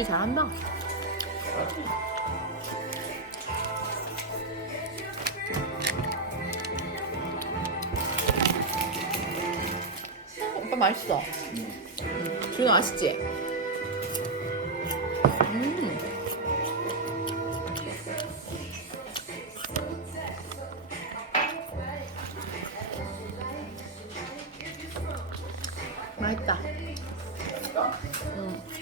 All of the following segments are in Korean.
언니 잘한다. 오빠 맛있어. 음. 준호 맛있지? 음. 맛있다. 응.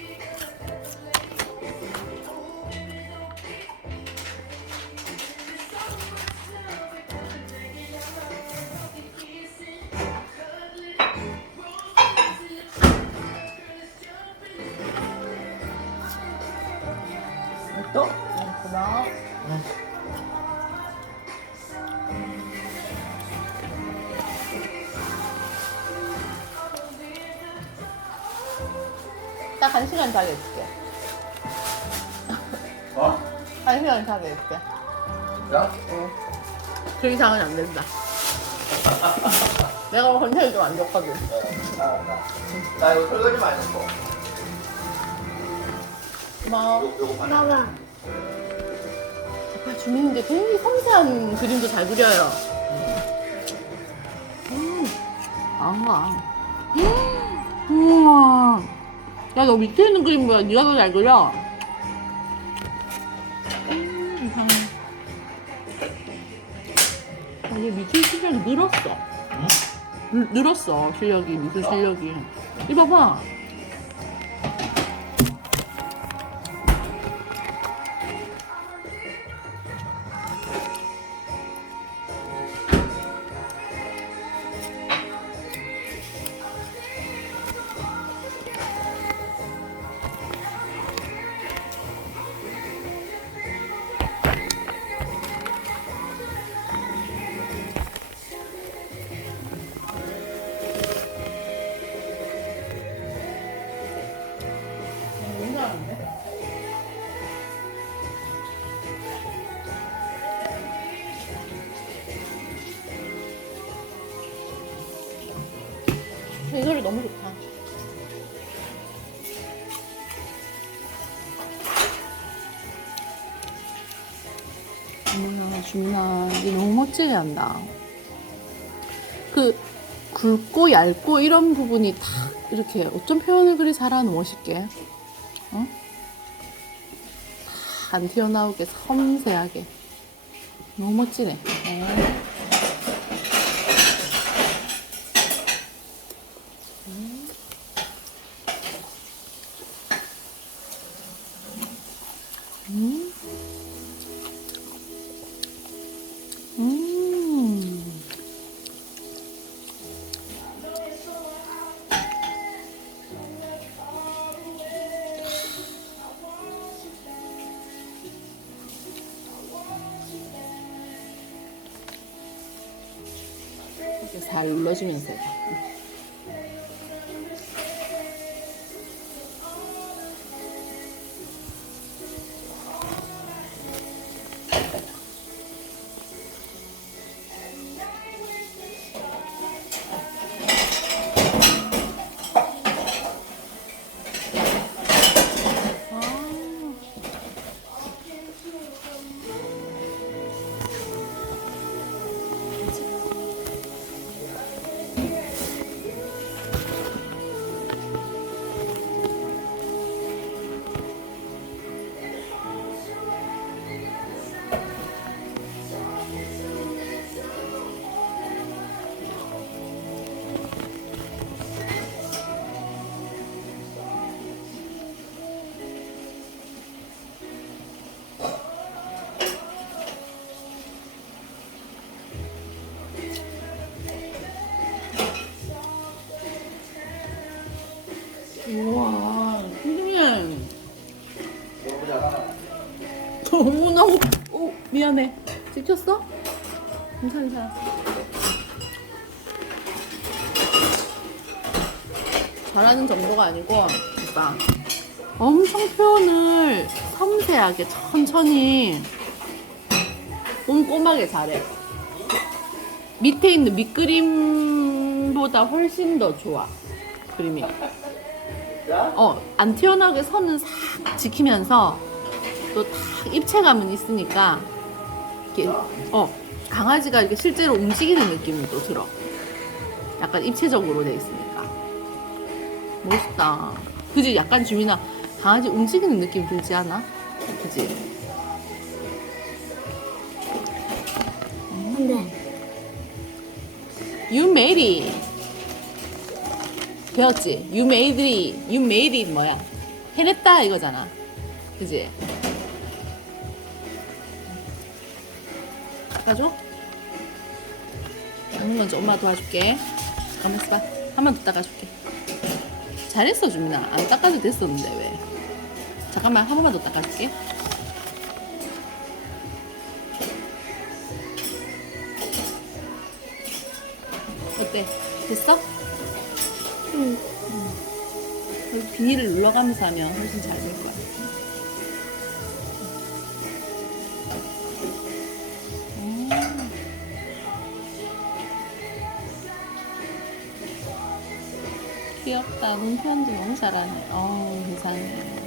딱 한 시간 자게 해줄게. 어? 한 시간 자게 해줄게. 야? 응. 그 이상은 안 된다. 내가 오늘 컨셉이 좀안 좋거든. 나, 나 이거 설거지 많이 했고. 고마워. 요, 요거 많이 나와. 아빠 주민인데 굉장히 섬세한 그림도 잘 그려요. 음. 아. 음. 우와. 야, 너 밑에 있는 그림 뭐야? 네가 더 잘 그려. 음, 이상해. 아, 얘 미술 실력이 늘었어. 늘- 늘었어, 실력이, 미술 실력이. 이거 봐봐. 이 소리 너무 좋다. 어머나, 주민아, 이 너무 멋지게 한다. 그, 굵고 얇고 이런 부분이 다 이렇게 어쩜 표현을 그리 잘하는 멋있게. 어? 다안 튀어나오게 섬세하게. 너무 멋지네. 어. 잘 눌러주면서 해 우와, 선생님. 너무? 너무 오 미안해 찍혔어? 괜찮아 잘하는 정도가 아니고 오빠 엄청 표현을 섬세하게 천천히 꼼꼼하게 잘해 밑에 있는 밑그림보다 훨씬 더 좋아 그림이 야? 어, 안 튀어나오게 선은 싹 지키면서 또딱 입체감은 있으니까 이렇게 어 강아지가 이렇게 실제로 움직이는 느낌이 또 들어. 약간 입체적으로 돼 있으니까 멋있다. 그지? 약간 주민아 강아지 움직이는 느낌 들지 않아? 그지? 근데 You made it. 배웠지? You made it. You made it 뭐야? 해냈다 이거잖아. 그지? 닦아줘? 닦는 건지 엄마 도와줄게. 가만 있어봐. 한 번 더 닦아줄게. 잘했어 주민아. 안 닦아도 됐었는데 왜? 잠깐만 한 번만 더 닦아줄게. 어때? 됐어? 응. 여기 비닐을 눌러가면서 하면 훨씬 잘 될 거야. 음. 귀엽다. 눈 표현도 너무 잘하네. 어우, 세상에.